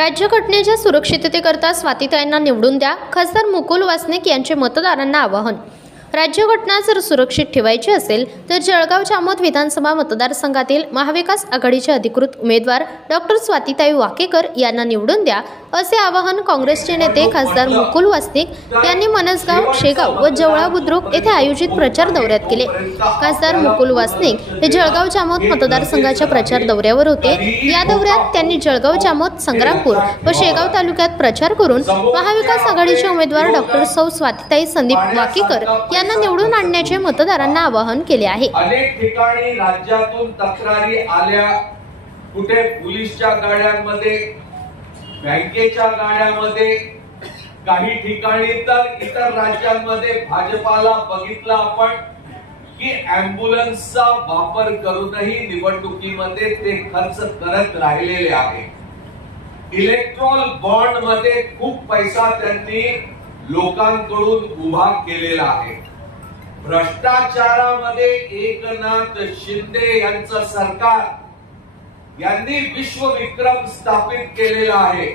राज्यघटनेच्या सुरक्षिततेकरता स्वातीताईंना निवडून द्या, खासदार मुकुल वासनिक यांचे मतदारांना आवाहन। राज्यघटना जर सुरक्षित ठेवायची असेल तर जळगाव जामोद विधानसभा मतदारसंघातील महाविकास आघाडीचे अधिकृत उमेदवार डॉक्टर स्वातीताई वाकेकर यांना निवडून द्या, असे आवाहन काँग्रेसचे नेते खासदार मुकुल वासनिक यांनी मनसगाव, शेगाव व जवळा बुद्रुक येथे आयोजित प्रचार दौऱ्यात केले। खासदार मुकुल वासनिक हे जळगाव जामोद मतदारसंघाच्या प्रचार दौऱ्यावर होते। या दौऱ्यात त्यांनी जळगाव जामोद, संग्रामपूर व शेगाव तालुक्यात प्रचार करून महाविकास आघाडीचे उमेदवार डॉक्टर सौ स्वातीताई संदीप वाकेकर यांना निवडून आणण्याचे मतदारांना आवाहन केले आहे। अनेक ठिकाणी राज्यातून तक्रारी आल्या, कुठे पोलीसच्या गाड्यांमध्ये, बँकेच्या गाड्यांमध्ये, काही ठिकाणी तर इतर राज्यांमध्ये भाजपाला बघितलं आपण की ॲम्ब्युलन्सचा वापर करूनही निवडणुकीमध्ये ते खर्च करत राहिलेले आहे। इलेक्ट्रॉल बॉन्ड मध्ये खूप पैसा त्यांनी लोकांकडून उभा केलेला आहे। भ्रष्टाचारामध्ये एकनाथ शिंदे यांचं सरकार यांनी विश्वविक्रम स्थापित केलेला आहे।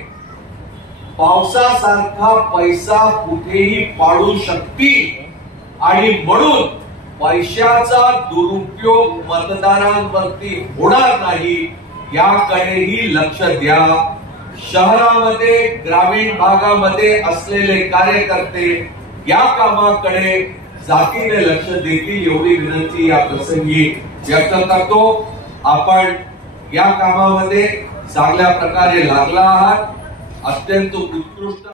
पावसासारखा पैसा कुठेही पाडू शकतील आणि म्हणून पैशाचा दुरुपयोग मतदारांवरती होणार नाही, याकडेही लक्ष द्या। शहरामध्ये, ग्रामीण भागामध्ये असलेले कार्यकर्ते या कामाकडे जातीने लक्ष देतील एवढी विनंती या प्रसंगी व्यक्त करतो। आपण या कामामध्ये चांगल्या प्रकारे लागला आहात, अत्यंत उत्कृष्ट